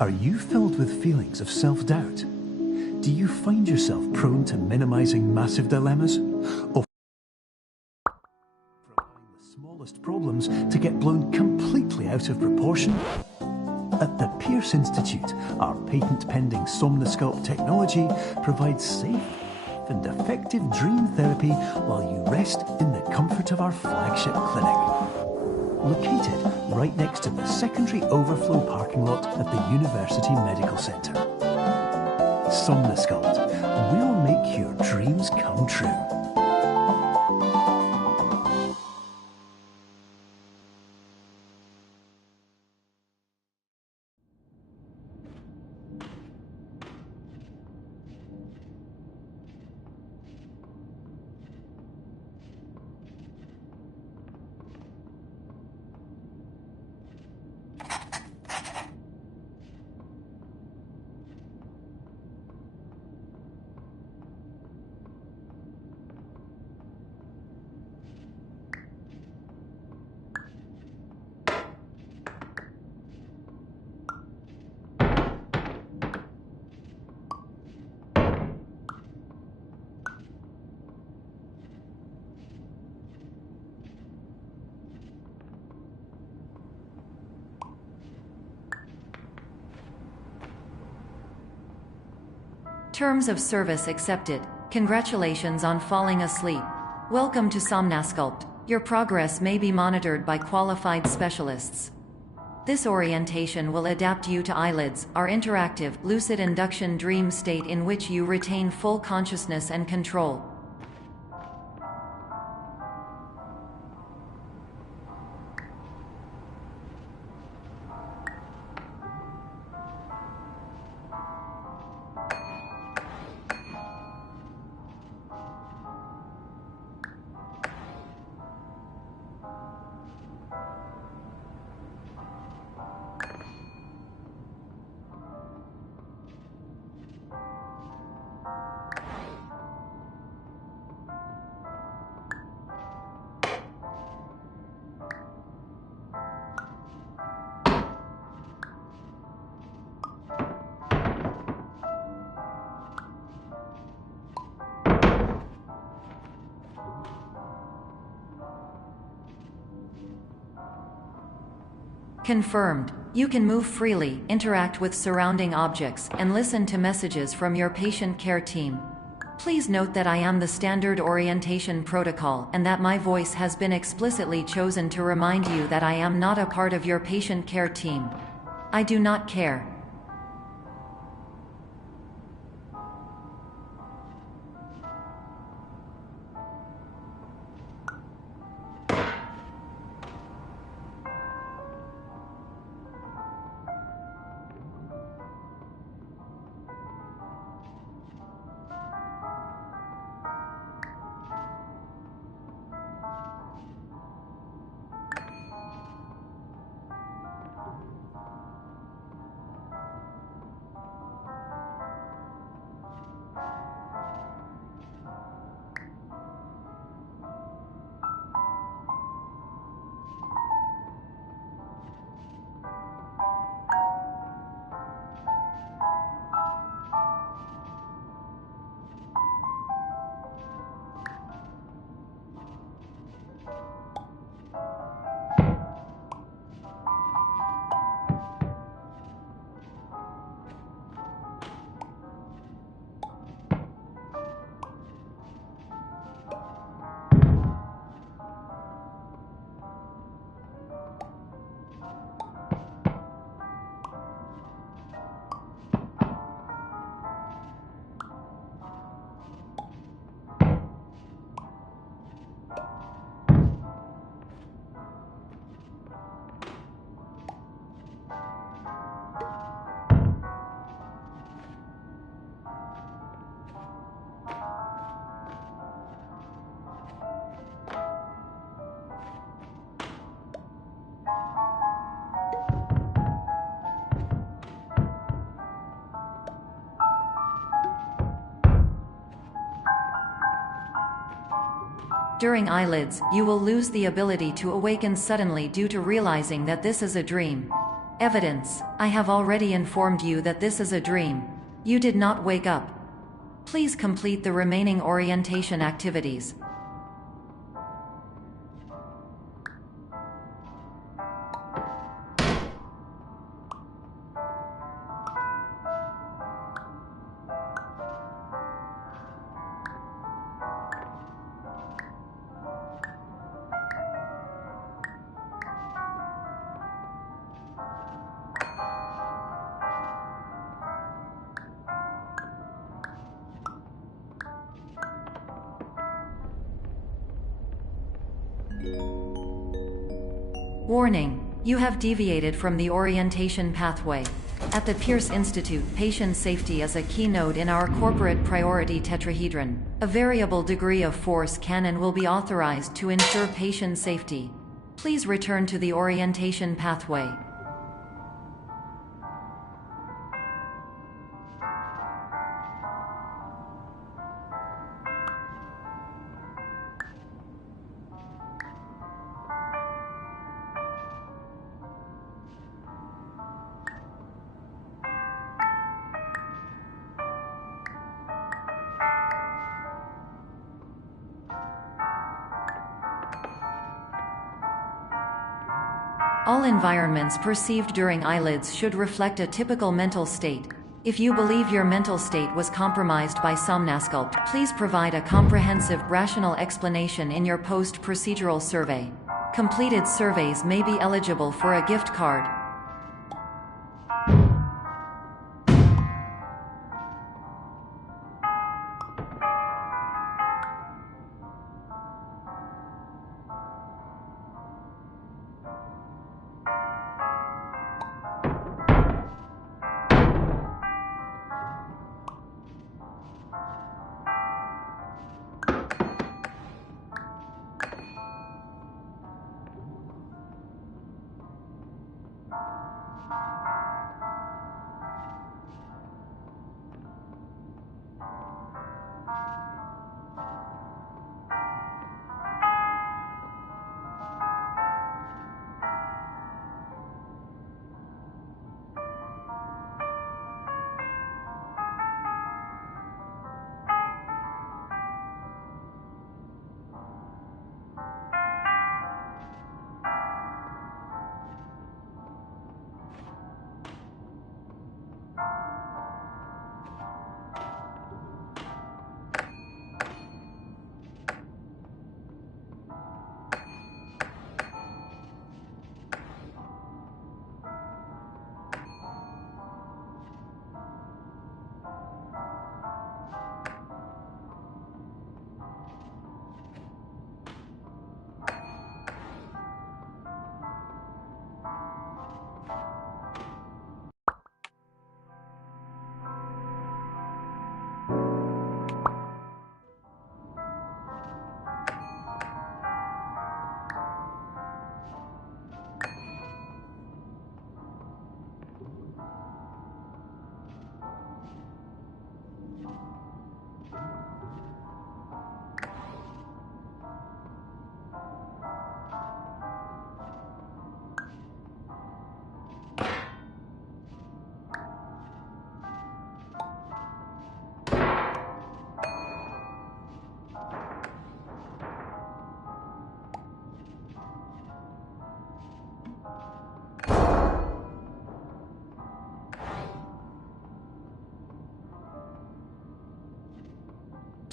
Are you filled with feelings of self-doubt? Do you find yourself prone to minimizing massive dilemmas? Of allowing the smallest problems to get blown completely out of proportion? At the Pierce Institute, our patent-pending Somnosculpt technology provides safe and effective dream therapy while you rest in the comfort of our flagship clinic. Located right next to the secondary overflow parking lot at the University Medical Centre. Somnosculpt, we'll make your dreams come true. Terms of service accepted. Congratulations on falling asleep. Welcome to Somnosculpt. Your progress may be monitored by qualified specialists. This orientation will adapt you to eyelids, our interactive, lucid induction dream state in which you retain full consciousness and control. Confirmed. You can move freely, interact with surrounding objects, and listen to messages from your patient care team. Please note that I am the standard orientation protocol and that my voice has been explicitly chosen to remind you that I am not a part of your patient care team. I do not care. During eyelids, you will lose the ability to awaken suddenly due to realizing that this is a dream. Evidence. I have already informed you that this is a dream. You did not wake up. Please complete the remaining orientation activities. Warning, you have deviated from the orientation pathway. At the Pierce Institute, patient safety is a key node in our corporate priority tetrahedron. A variable degree of force can and will be authorized to ensure patient safety. Please return to the orientation pathway. All environments perceived during eyelids should reflect a typical mental state. If you believe your mental state was compromised by Somnasculpt, please provide a comprehensive, rational explanation in your post-procedural survey. Completed surveys may be eligible for a gift card.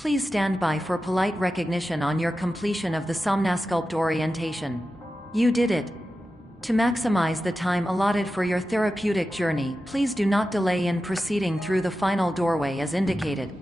Please stand by for polite recognition on your completion of the Somnasculpt orientation. You did it. To maximize the time allotted for your therapeutic journey, please do not delay in proceeding through the final doorway as indicated.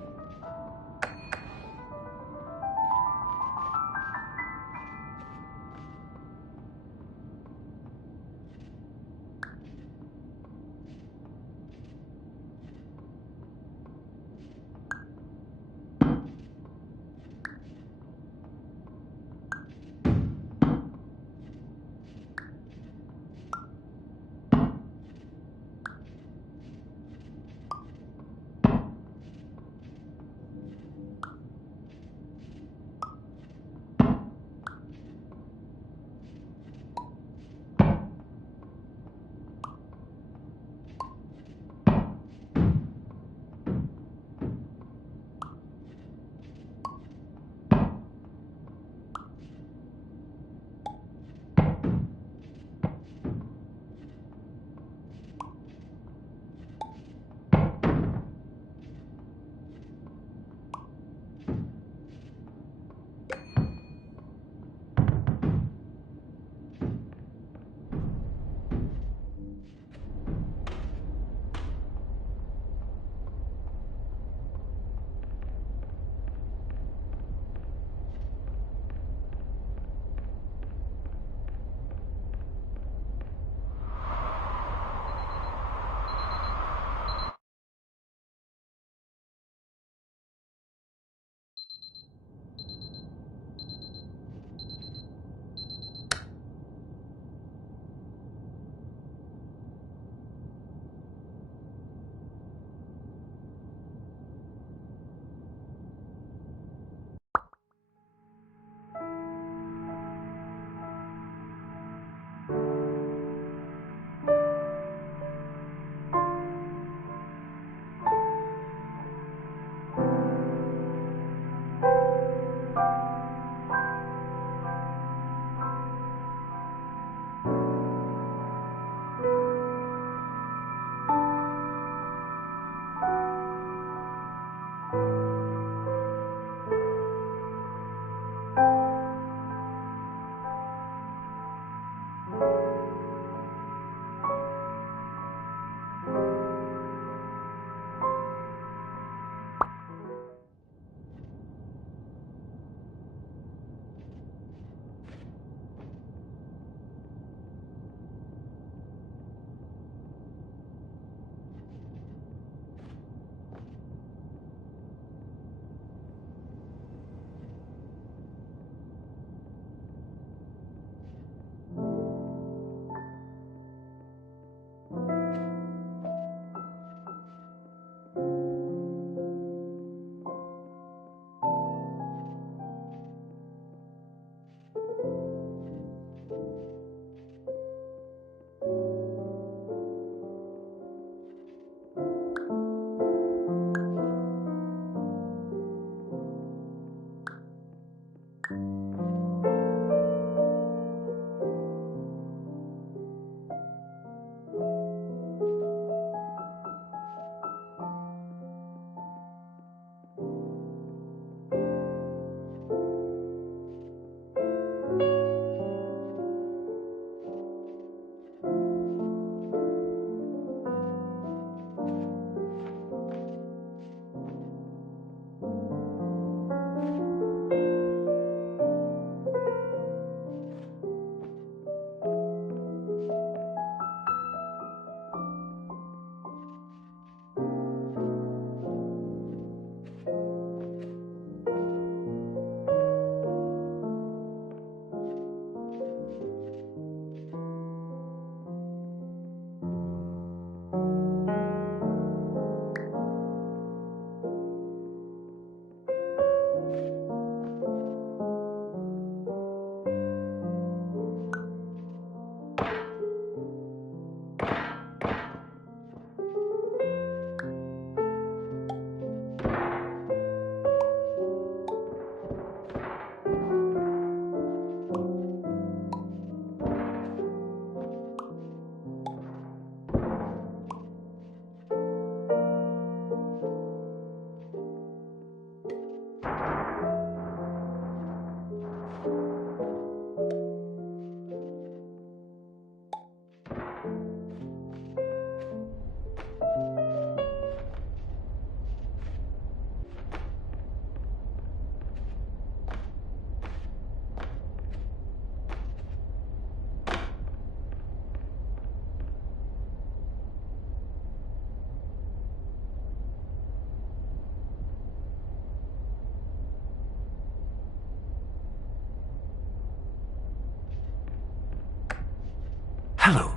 Hello,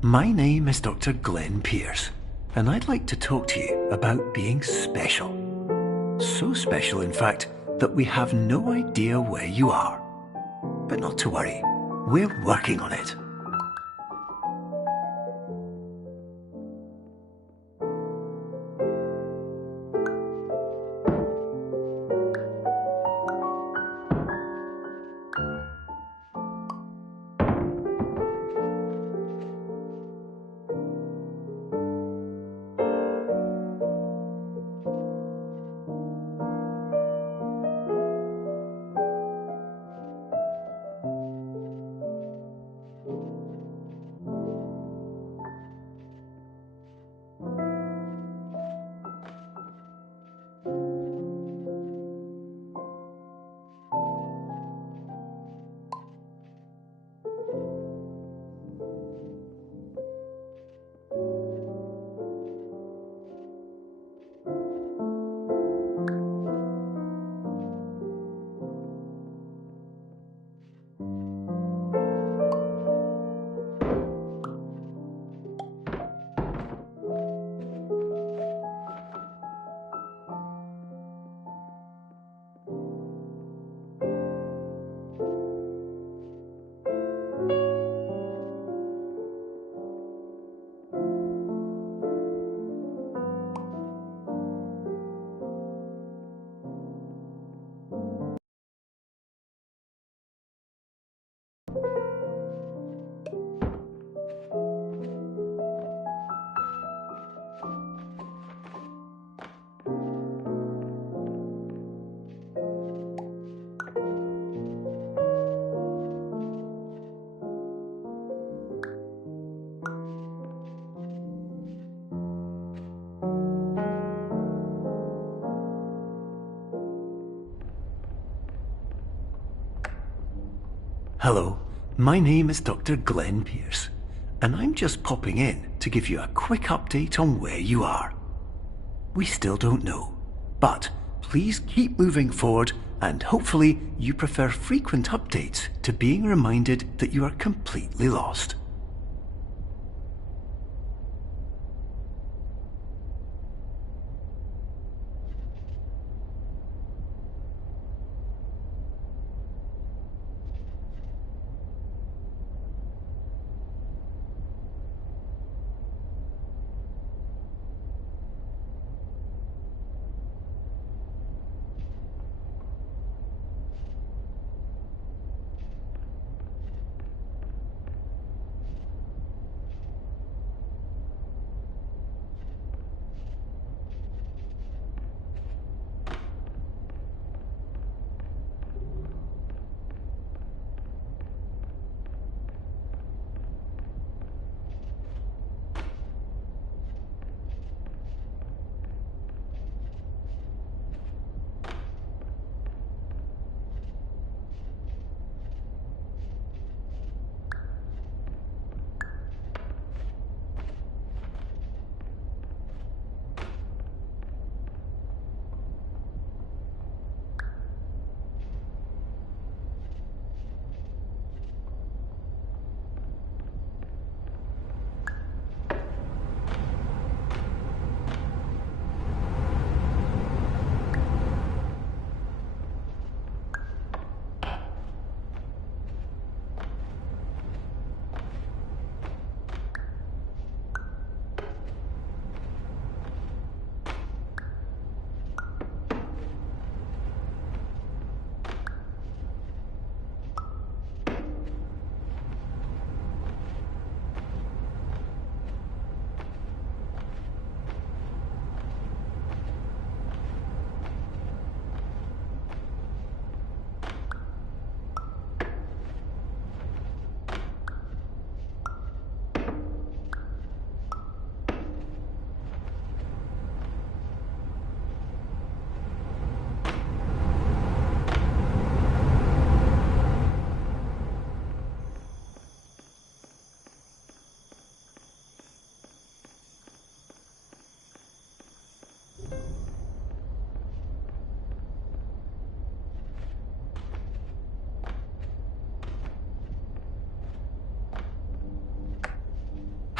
my name is Dr. Glenn Pierce, and I'd like to talk to you about being special. So special, in fact, that we have no idea where you are. But not to worry, we're working on it. Hello, my name is Dr. Glenn Pierce, and I'm just popping in to give you a quick update on where you are. We still don't know, but please keep moving forward, and hopefully you prefer frequent updates to being reminded that you are completely lost.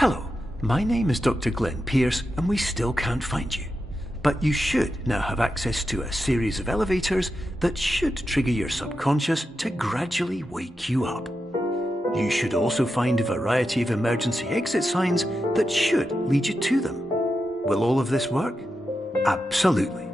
Hello, my name is Dr. Glenn Pierce, and we still can't find you. But you should now have access to a series of elevators that should trigger your subconscious to gradually wake you up. You should also find a variety of emergency exit signs that should lead you to them. Will all of this work? Absolutely.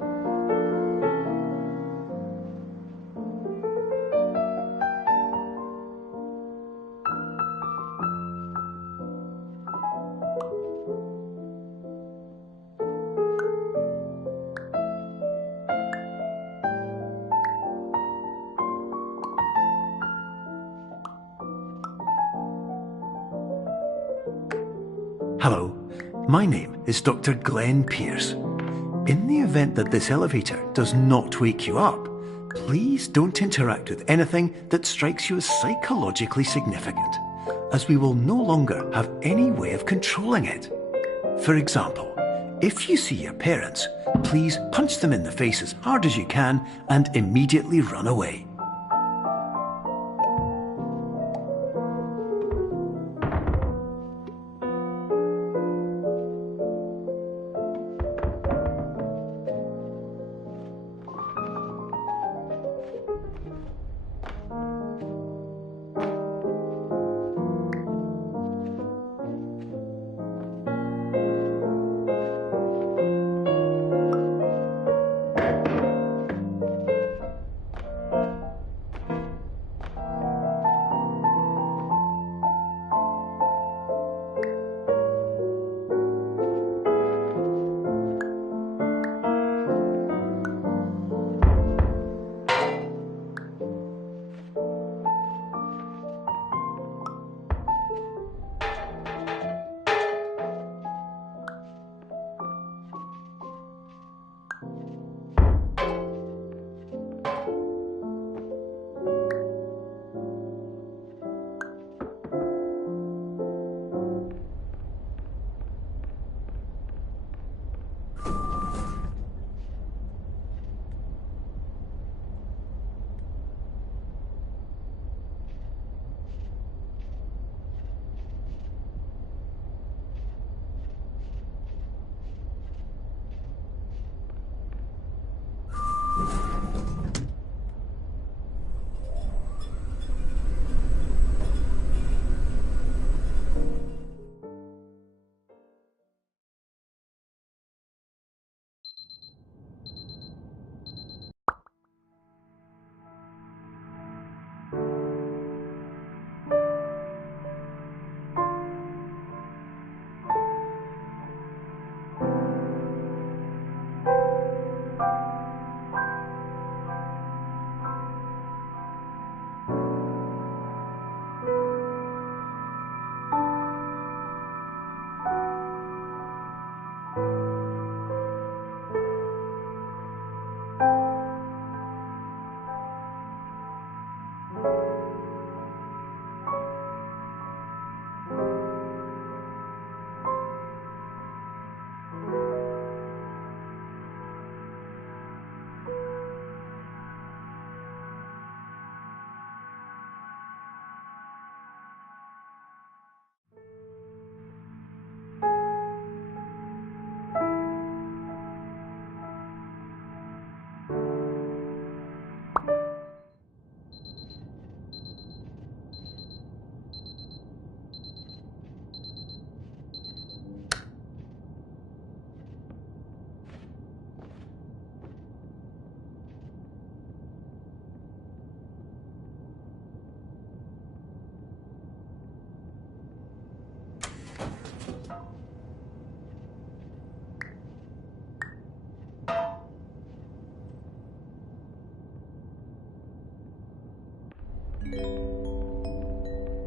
Hello, my name is Dr. Glenn Pierce. In the event that this elevator does not wake you up, please don't interact with anything that strikes you as psychologically significant, as we will no longer have any way of controlling it. For example, if you see your parents, please punch them in the face as hard as you can and immediately run away.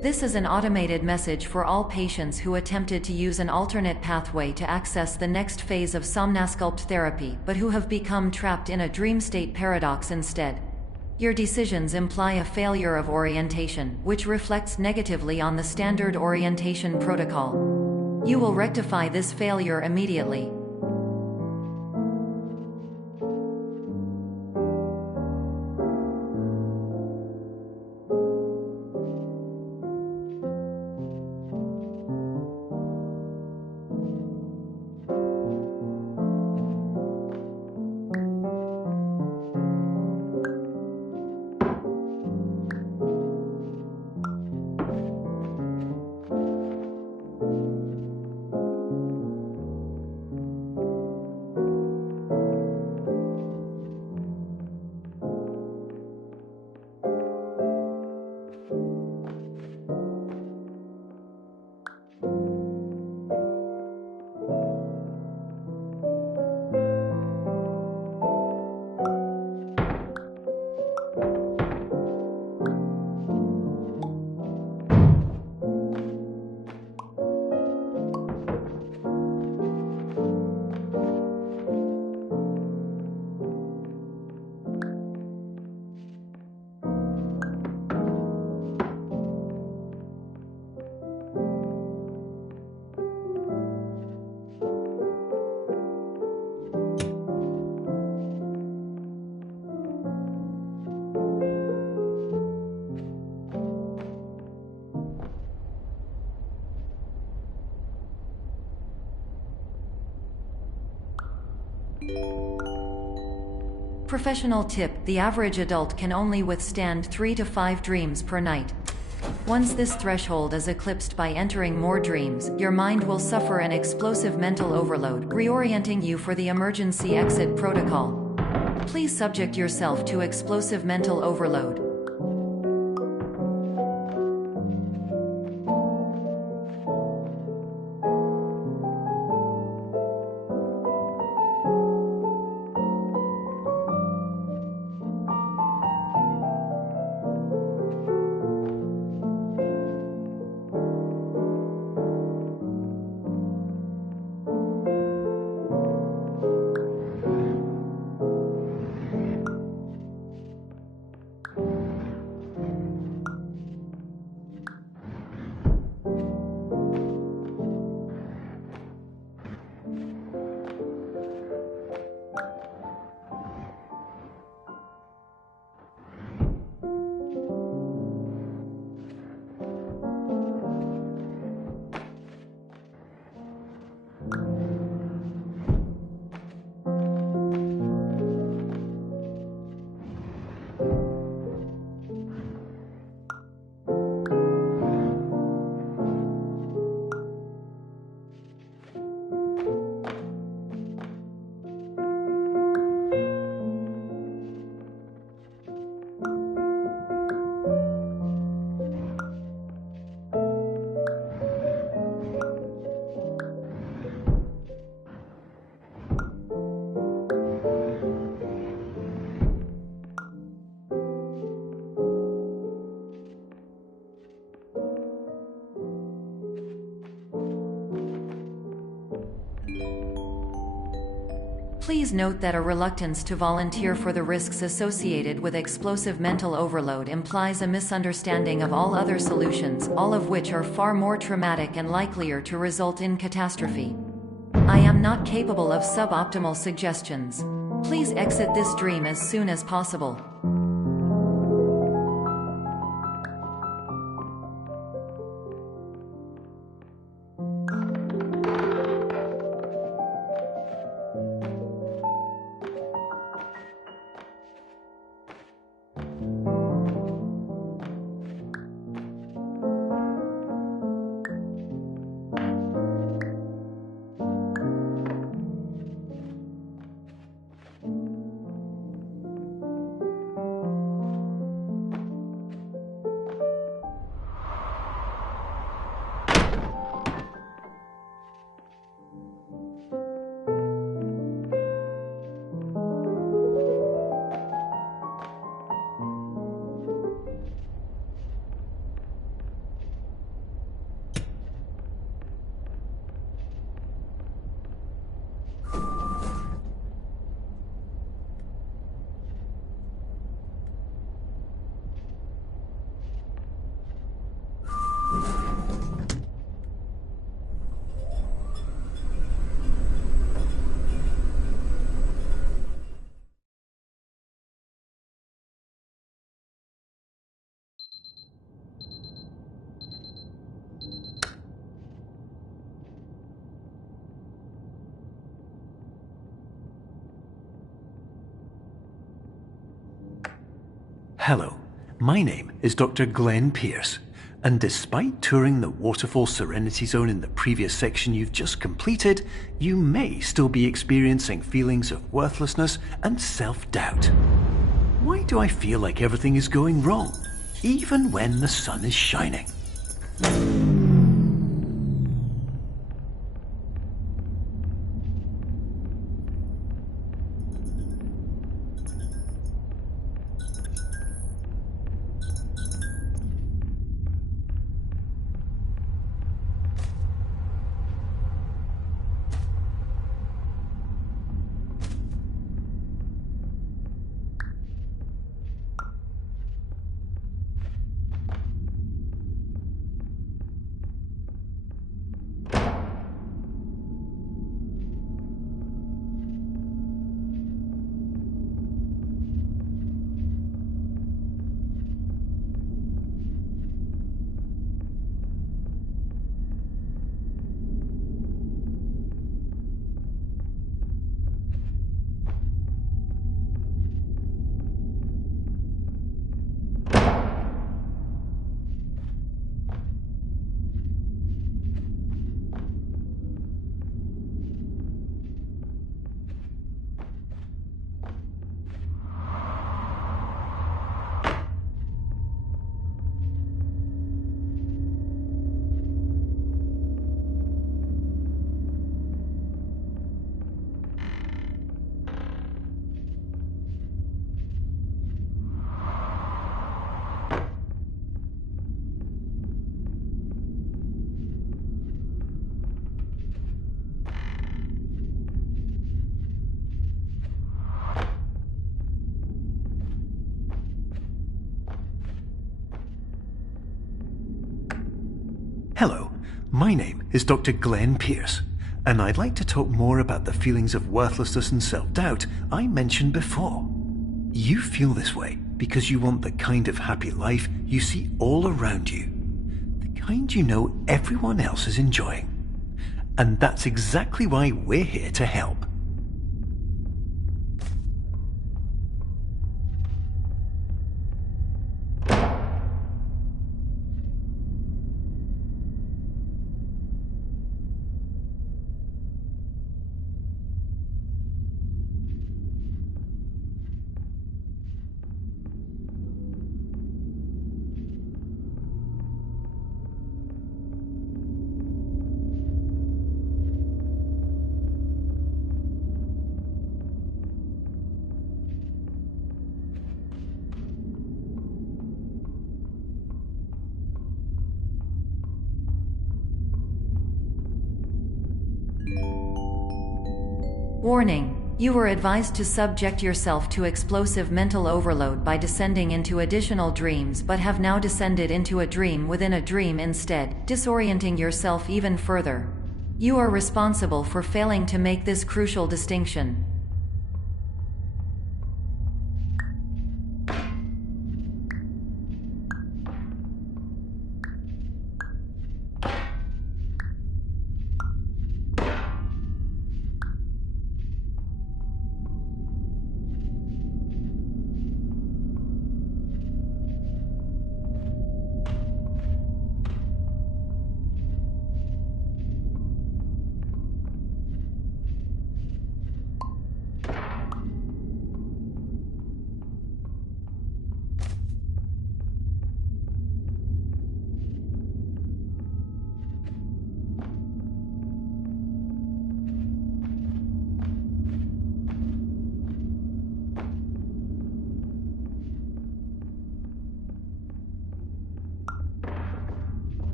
This is an automated message for all patients who attempted to use an alternate pathway to access the next phase of Somnasculpt therapy but who have become trapped in a dream state paradox instead. Your decisions imply a failure of orientation, which reflects negatively on the standard orientation protocol. You will rectify this failure immediately. Professional tip: the average adult can only withstand 3 to 5 dreams per night. Once this threshold is eclipsed by entering more dreams, your mind will suffer an explosive mental overload, reorienting you for the emergency exit protocol. Please subject yourself to explosive mental overload. Please note that a reluctance to volunteer for the risks associated with explosive mental overload implies a misunderstanding of all other solutions, all of which are far more traumatic and likelier to result in catastrophe. I am not capable of suboptimal suggestions. Please exit this dream as soon as possible. Hello, my name is Dr. Glenn Pierce, and despite touring the Waterfall Serenity Zone in the previous section you've just completed, you may still be experiencing feelings of worthlessness and self-doubt. Why do I feel like everything is going wrong, even when the sun is shining? Hello, my name is Dr. Glenn Pierce, and I'd like to talk more about the feelings of worthlessness and self-doubt I mentioned before. You feel this way because you want the kind of happy life you see all around you, the kind you know everyone else is enjoying. And that's exactly why we're here to help. Warning: you were advised to subject yourself to explosive mental overload by descending into additional dreams, but have now descended into a dream within a dream instead, disorienting yourself even further. You are responsible for failing to make this crucial distinction.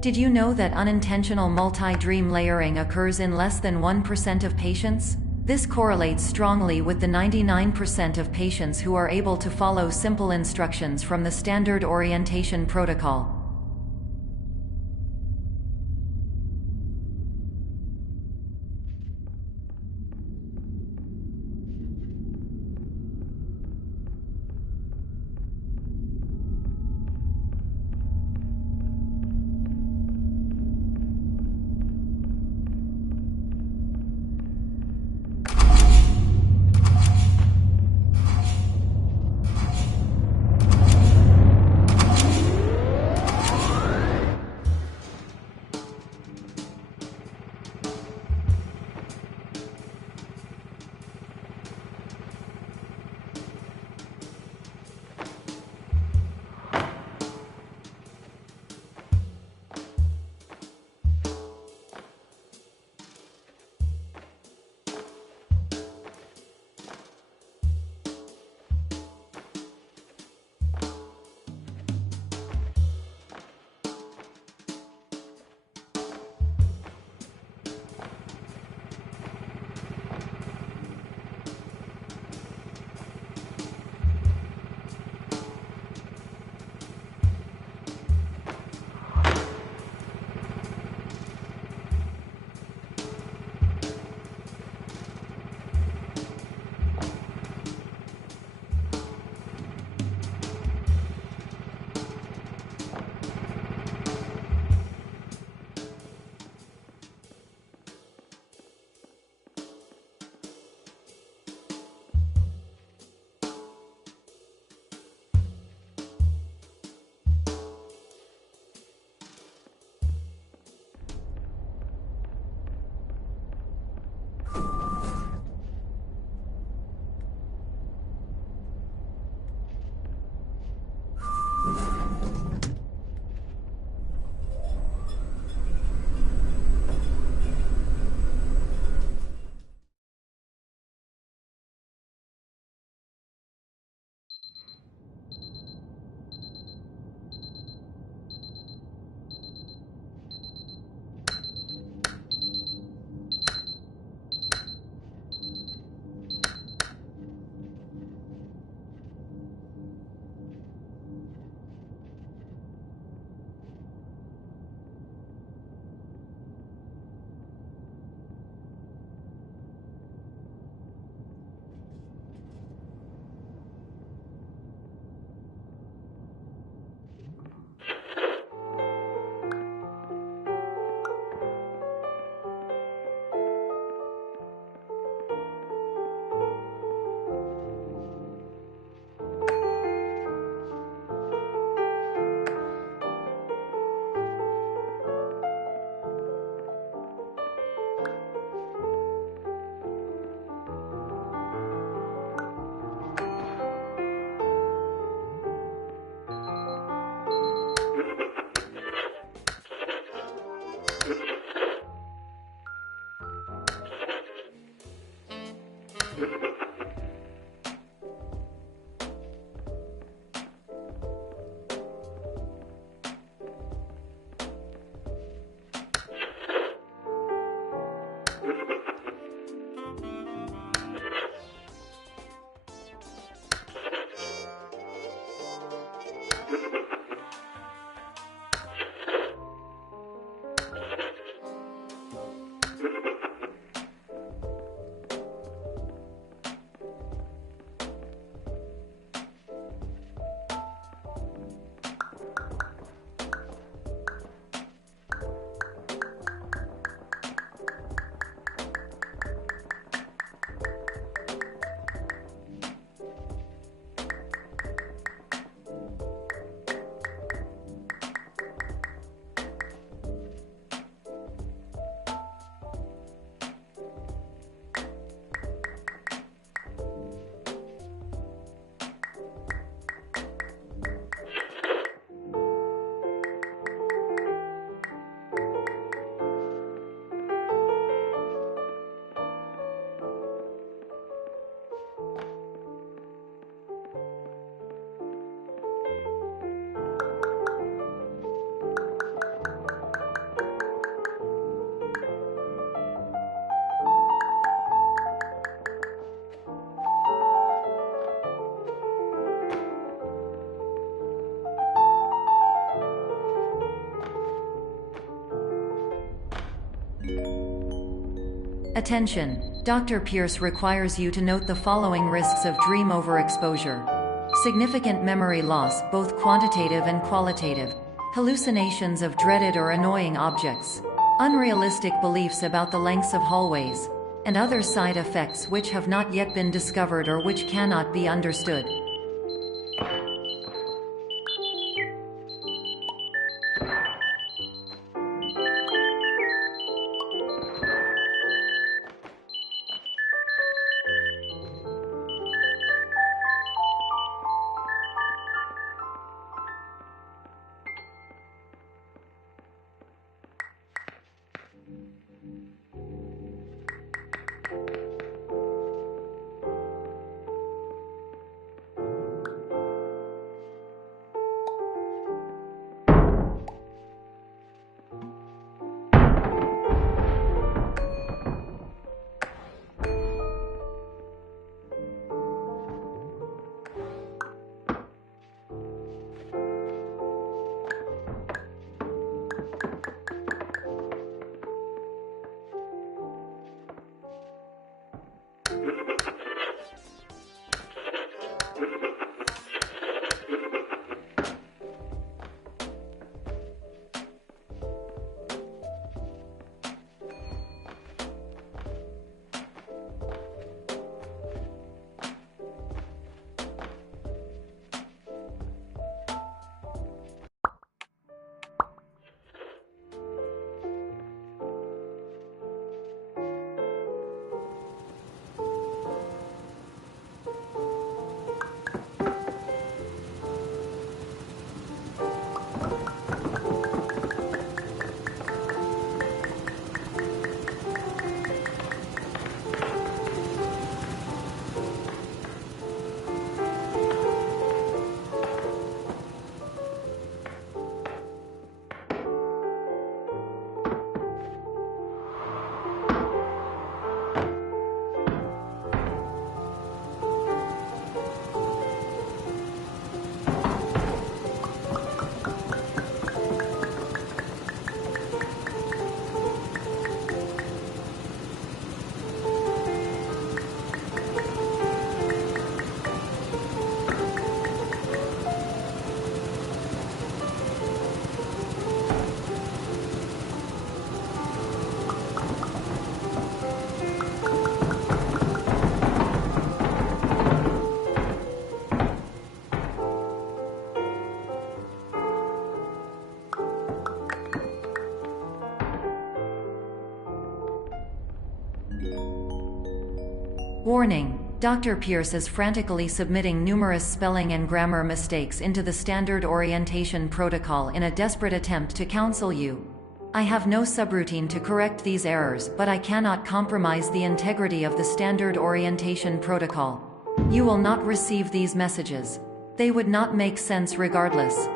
Did you know that unintentional multi-dream layering occurs in less than 1% of patients? This correlates strongly with the 99% of patients who are able to follow simple instructions from the standard orientation protocol. Attention! Dr. Pierce requires you to note the following risks of dream overexposure. Significant memory loss, both quantitative and qualitative. Hallucinations of dreaded or annoying objects. Unrealistic beliefs about the lengths of hallways. And other side effects which have not yet been discovered or which cannot be understood. Warning! Dr. Pierce is frantically submitting numerous spelling and grammar mistakes into the standard orientation protocol in a desperate attempt to counsel you. I have no subroutine to correct these errors, but I cannot compromise the integrity of the standard orientation protocol. You will not receive these messages. They would not make sense regardless.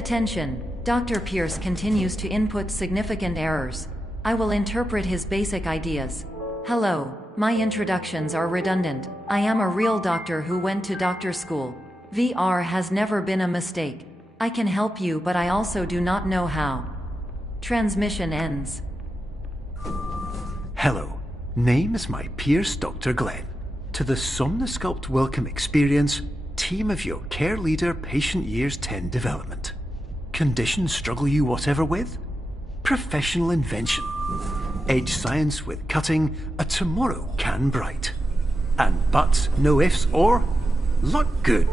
Attention! Dr. Pierce continues to input significant errors. I will interpret his basic ideas. Hello, my introductions are redundant. I am a real doctor who went to doctor school. VR has never been a mistake. I can help you, but I also do not know how. Transmission ends. Hello, name is my Pierce Dr. Glenn. To the Somnosculpt Welcome Experience, team of your care leader patient years 10 development. Conditions struggle you whatever with? Professional invention. Edge science with cutting, a tomorrow can bright. And buts, no ifs or luck good.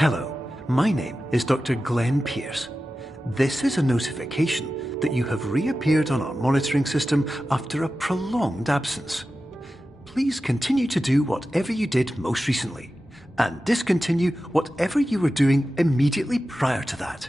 Hello, my name is Dr. Glenn Pierce. This is a notification that you have reappeared on our monitoring system after a prolonged absence. Please continue to do whatever you did most recently, and discontinue whatever you were doing immediately prior to that.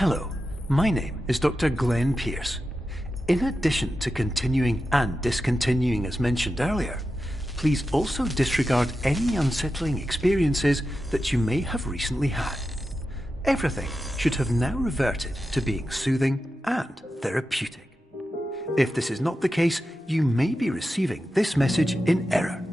Hello, my name is Dr. Glenn Pierce. In addition to continuing and discontinuing as mentioned earlier, please also disregard any unsettling experiences that you may have recently had. Everything should have now reverted to being soothing and therapeutic. If this is not the case, you may be receiving this message in error.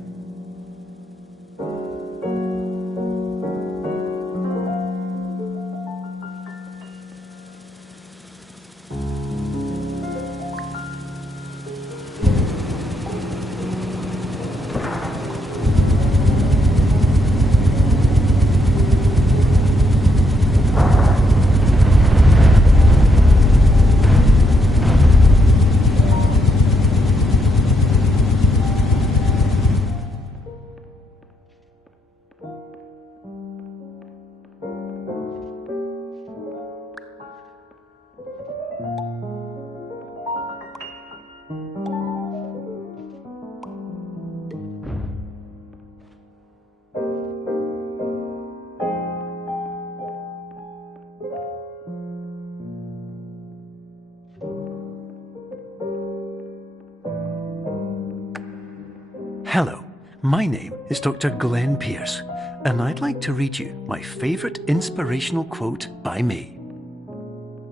Hello, my name is Dr. Glenn Pierce, and I'd like to read you my favourite inspirational quote by me.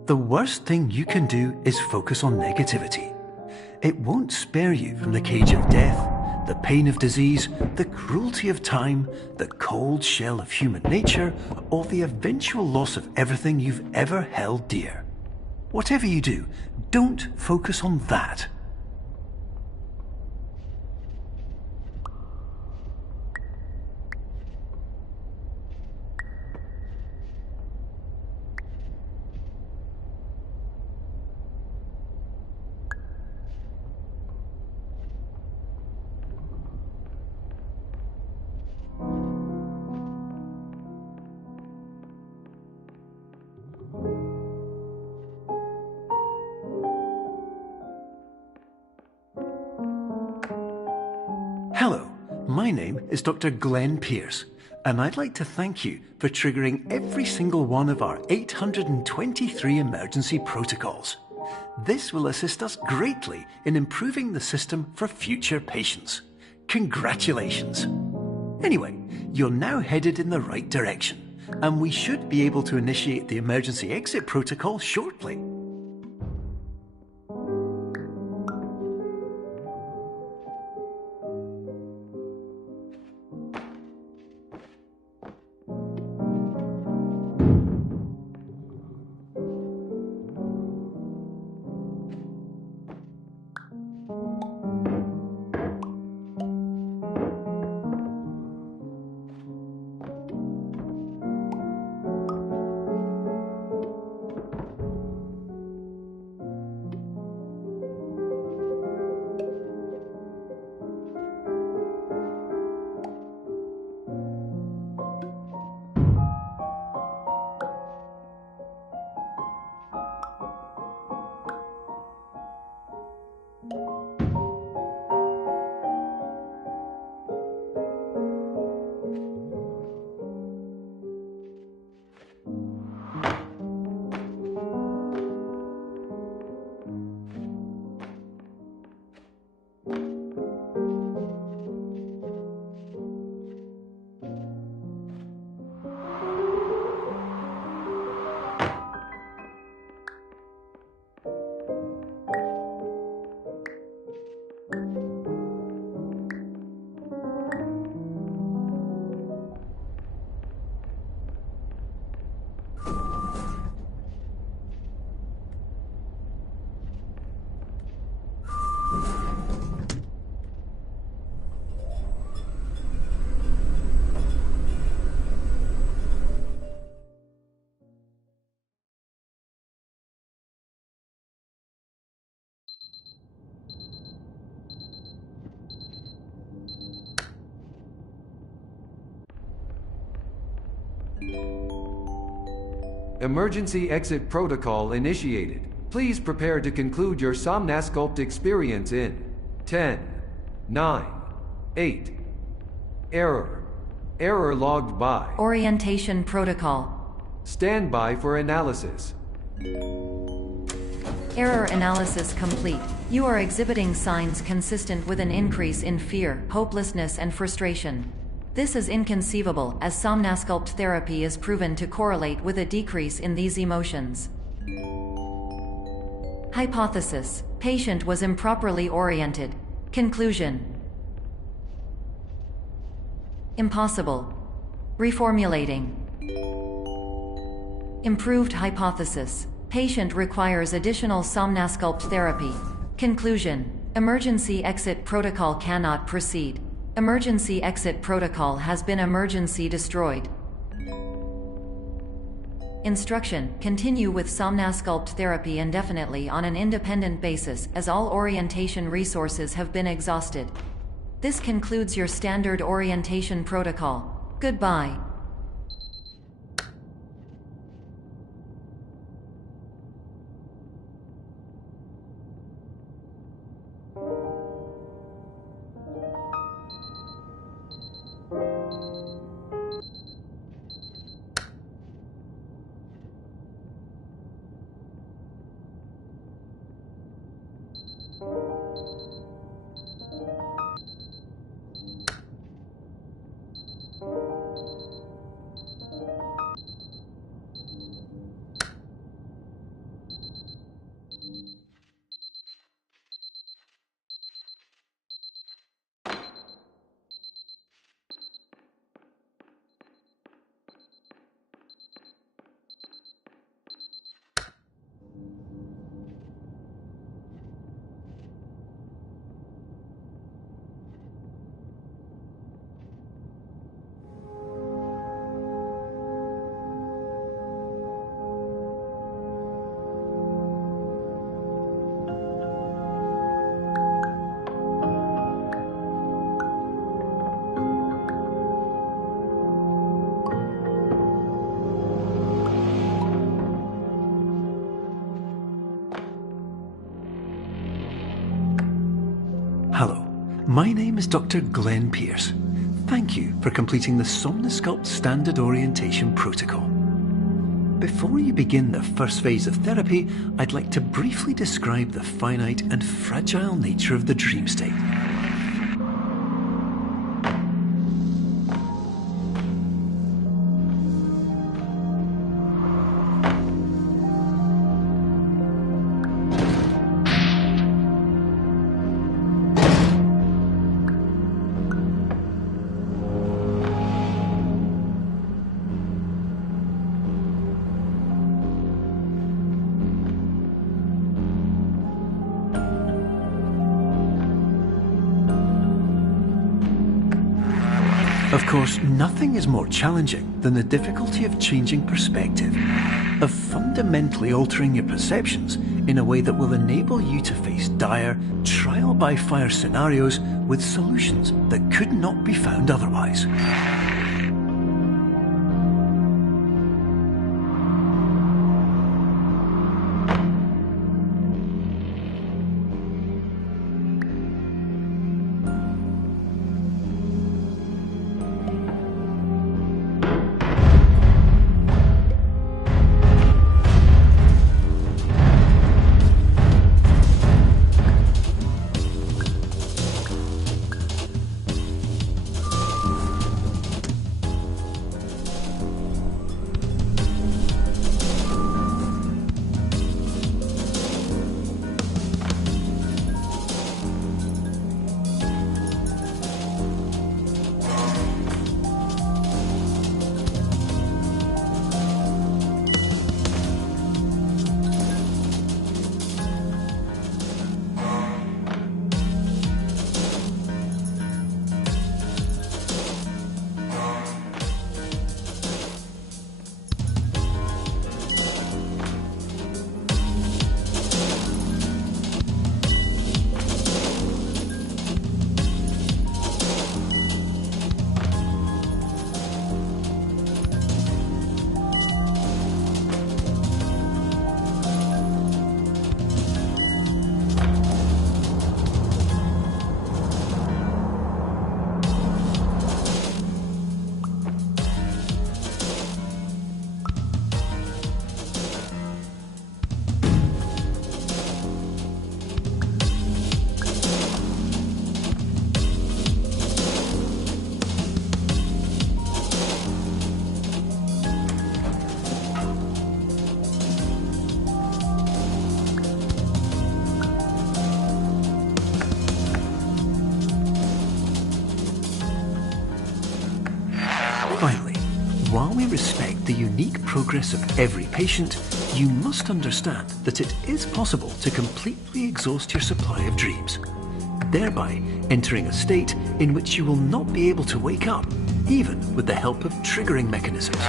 The worst thing you can do is focus on negativity. It won't spare you from the cage of death, the pain of disease, the cruelty of time, the cold shell of human nature, or the eventual loss of everything you've ever held dear. Whatever you do, don't focus on that. Hello, my name is Dr. Glenn Pierce, and I'd like to thank you for triggering every single one of our 823 emergency protocols. This will assist us greatly in improving the system for future patients. Congratulations! Anyway, you're now headed in the right direction, and we should be able to initiate the emergency exit protocol shortly. Emergency exit protocol initiated. Please prepare to conclude your Somnasculpt experience in 10, 9, 8. Error. Error logged by. Orientation protocol. Stand by for analysis. Error analysis complete. You are exhibiting signs consistent with an increase in fear, hopelessness, and frustration. This is inconceivable, as Somnasculpt therapy is proven to correlate with a decrease in these emotions. Hypothesis: patient was improperly oriented. Conclusion: impossible. Reformulating. Improved hypothesis: patient requires additional Somnasculpt therapy. Conclusion: emergency exit protocol cannot proceed. Emergency exit protocol has been emergency destroyed. Instruction: continue with Somnasculpt therapy indefinitely on an independent basis, as all orientation resources have been exhausted. This concludes your standard orientation protocol. Goodbye. Hello, my name is Dr. Glenn Pierce. Thank you for completing the Somnasculpt Standard Orientation Protocol. Before you begin the first phase of therapy, I'd like to briefly describe the finite and fragile nature of the dream state. Of course, nothing is more challenging than the difficulty of changing perspective, of fundamentally altering your perceptions in a way that will enable you to face dire, trial-by-fire scenarios with solutions that could not be found otherwise. Finally, while we respect the unique progress of every patient, you must understand that it is possible to completely exhaust your supply of dreams, thereby entering a state in which you will not be able to wake up, even with the help of triggering mechanisms.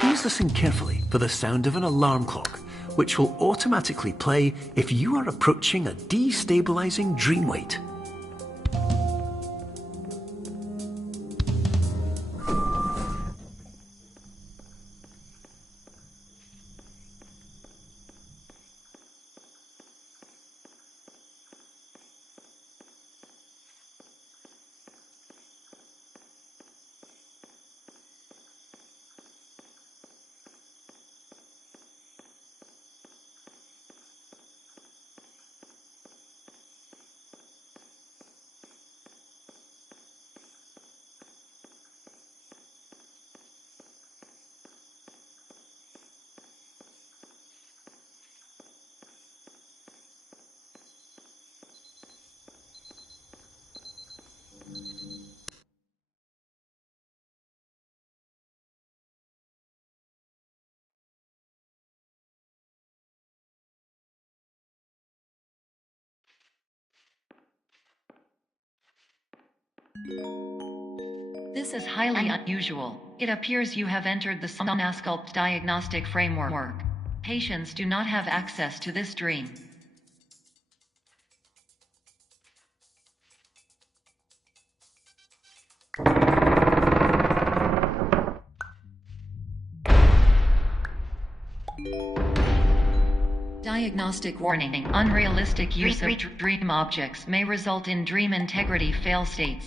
Please listen carefully for the sound of an alarm clock, which will automatically play if you are approaching a destabilizing dream weight. This is highly unusual. It appears you have entered the Somnasculpt diagnostic framework. Patients do not have access to this dream. Diagnostic warning. Unrealistic use of dream objects may result in dream integrity fail states.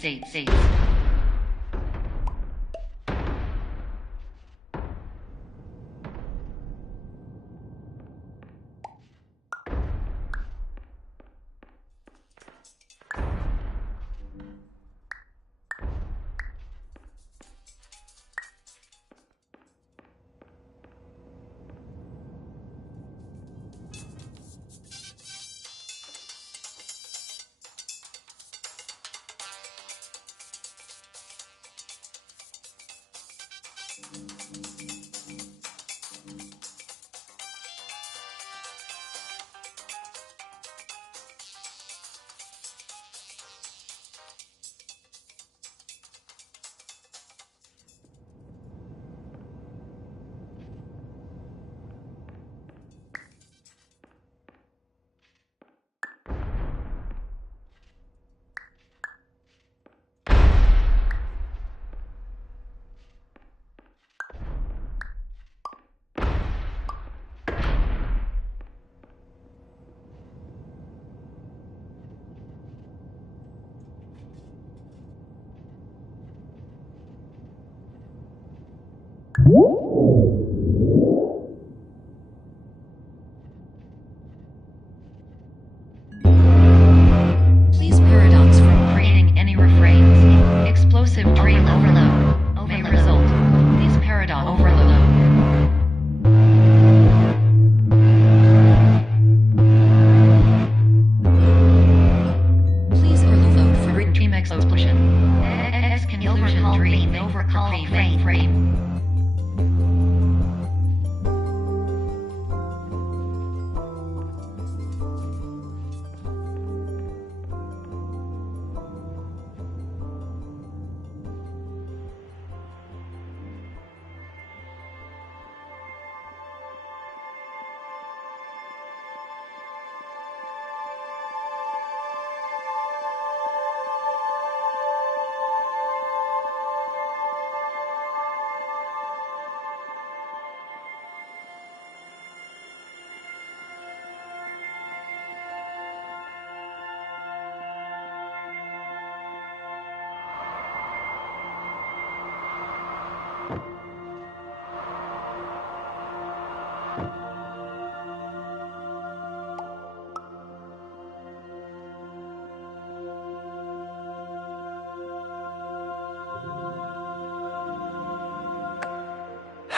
Please paradox from creating any refrains. Explosive dream overload may result. Please paradox overload. Please overload for dream explosion. Exclusion dream overcall frame.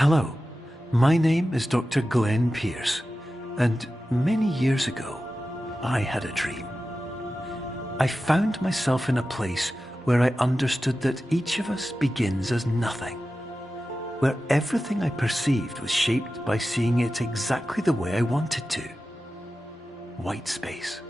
Hello, my name is Dr. Glenn Pierce, and many years ago, I had a dream. I found myself in a place where I understood that each of us begins as nothing, where everything I perceived was shaped by seeing it exactly the way I wanted to. White space.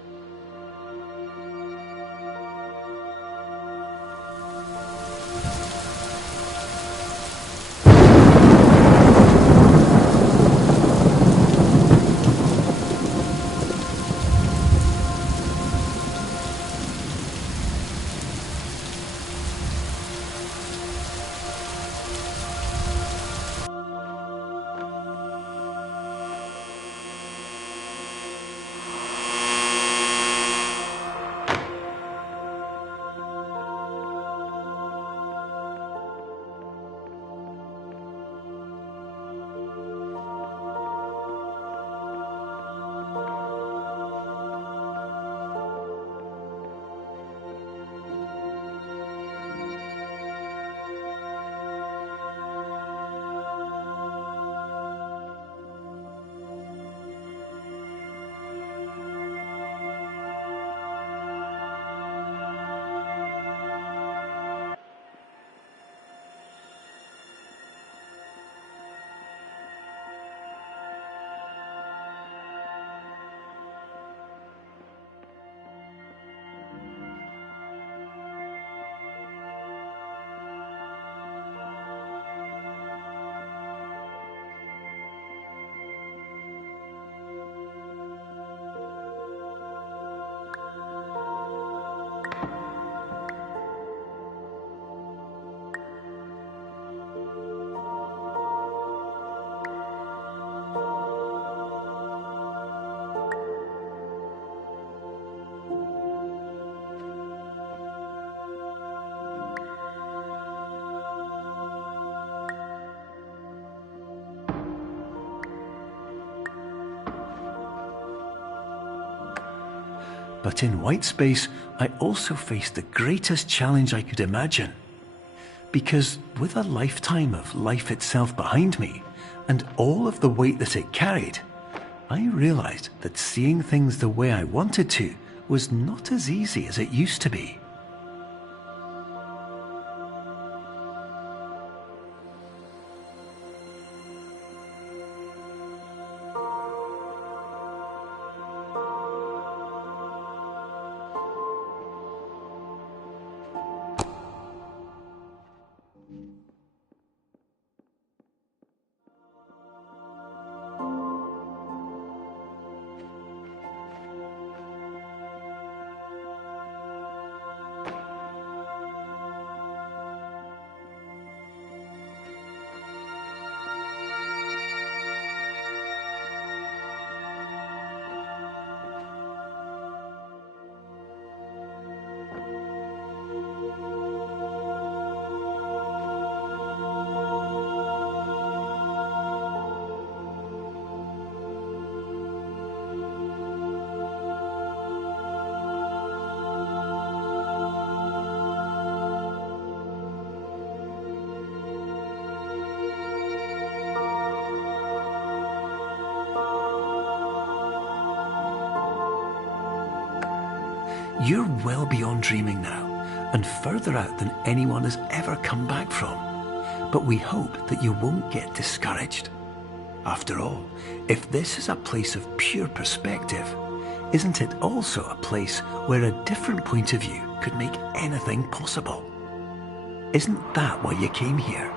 But in white space, I also faced the greatest challenge I could imagine. Because with a lifetime of life itself behind me, and all of the weight that it carried, I realized that seeing things the way I wanted to was not as easy as it used to be. You're well beyond dreaming now, and further out than anyone has ever come back from. But we hope that you won't get discouraged. After all, if this is a place of pure perspective, isn't it also a place where a different point of view could make anything possible? Isn't that why you came here?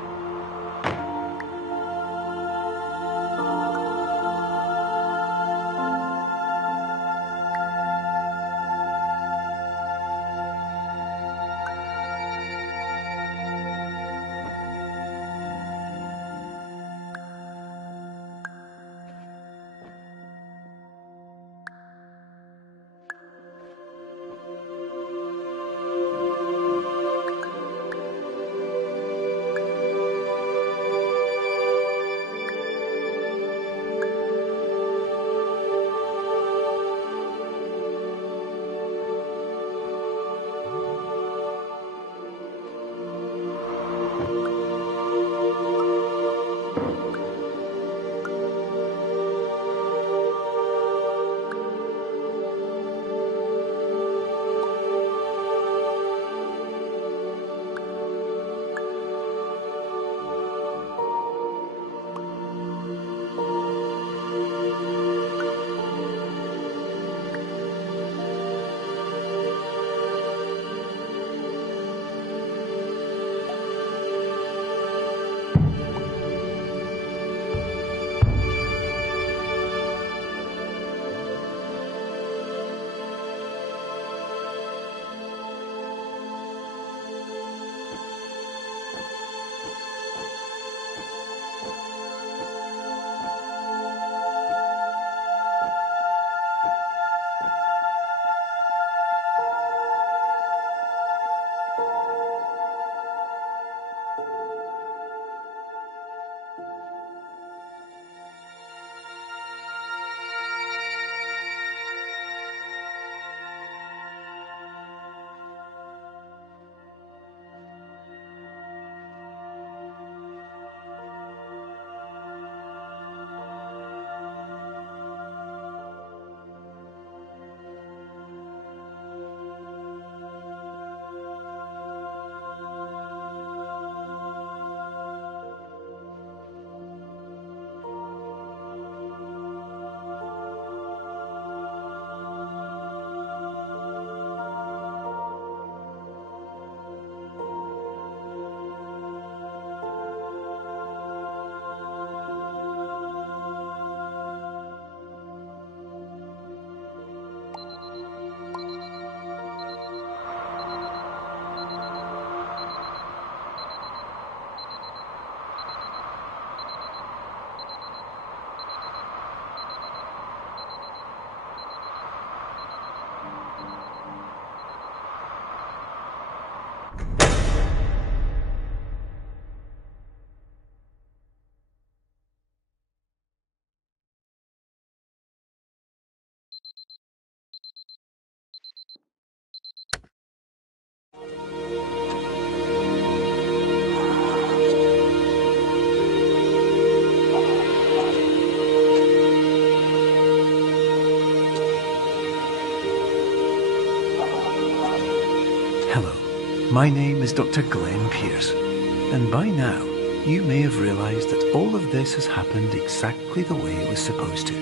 My name is Dr. Glenn Pierce, and by now you may have realised that all of this has happened exactly the way it was supposed to.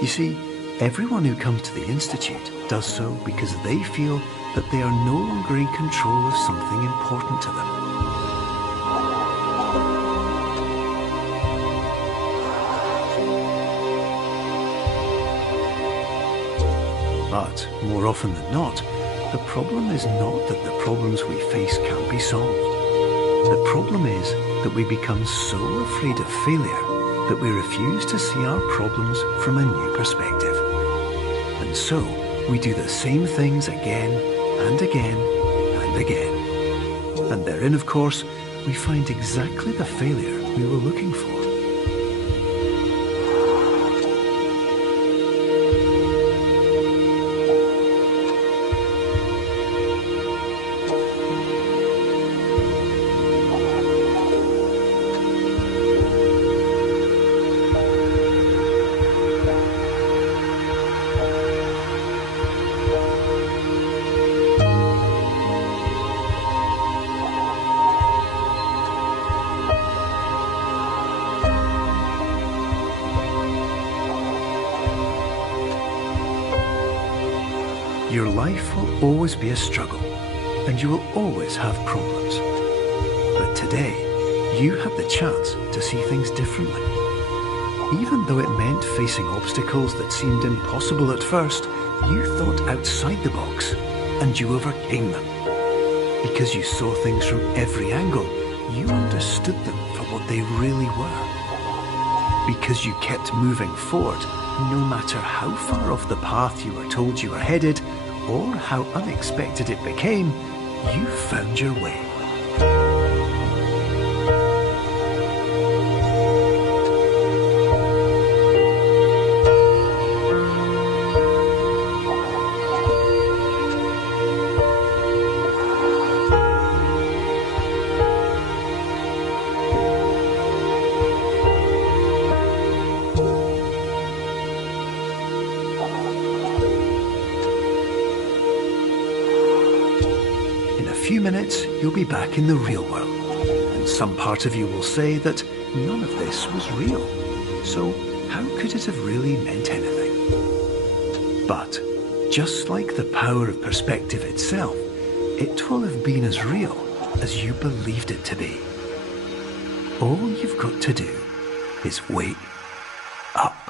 You see, everyone who comes to the Institute does so because they feel that they are no longer in control of something important to them. But more often than not, the problem is not that the problems we face can't be solved. The problem is that we become so afraid of failure that we refuse to see our problems from a new perspective. And so we do the same things again and again and again. And therein, of course, we find exactly the failure we were looking for. Your life will always be a struggle, and you will always have problems. But today, you have the chance to see things differently. Even though it meant facing obstacles that seemed impossible at first, you thought outside the box, and you overcame them. Because you saw things from every angle, you understood them for what they really were. Because you kept moving forward, no matter how far off the path you were told you were headed, or how unexpected it became, you found your way. In a few minutes, you'll be back in the real world, and some part of you will say that none of this was real. So how could it have really meant anything? But just like the power of perspective itself, it will have been as real as you believed it to be. All you've got to do is wake up.